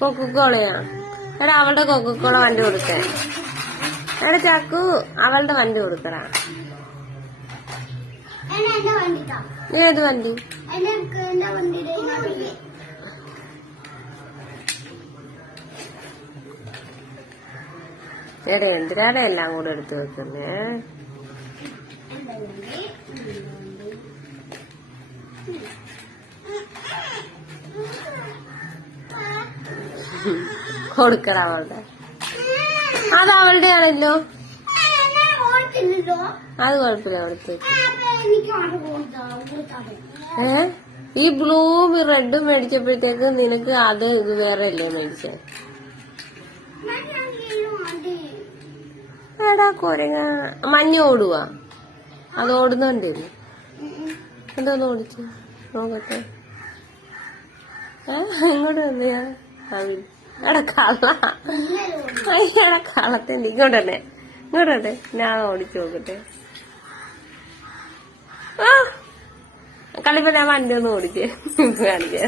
കൊക്കക്കോളയാ? എടാ അവളുടെ കൊക്കക്കോള വണ്ടി കൊടുക്കേ. എടാ ചാക്കു അവളുടെ വണ്ടി കൊടുക്കടാ. ഏത് വണ്ടി? എടാ എന്തിനാടെ എല്ലാം കൂടെ എടുത്ത് വെക്കുന്നേ? കൊടുക്കടാ അവളുടെ. അത് അവളുടെ ആണല്ലോ. അത് കുഴപ്പമില്ല കൊടുത്ത്. ഈ ബ്ലൂവും റെഡും മേടിച്ചപ്പോഴത്തേക്ക് നിനക്ക് അത് ഇത് വേറെ അല്ലേ മേടിച്ചേ? എടാ കൊരങ്ങ മഞ്ഞ ഓടുവാ. അത് ഓടുന്നുണ്ടായിരുന്നു. എന്തോന്ന് ഓടിച്ചു നോക്കട്ടെ. ഇങ്ങോട്ട് വന്നെയാ? എടാ കള്ള. എടാ കള്ളത്തിന്റെ ഇങ്ങോട്ടെ ഇങ്ങോട്ടെ. ഞാൻ ഓടിച്ചു നോക്കട്ടെ. കളിപ്പോ ഞാൻ വണ്ടി ഒന്ന് ഓടിച്ചേ കാണിച്ചേ.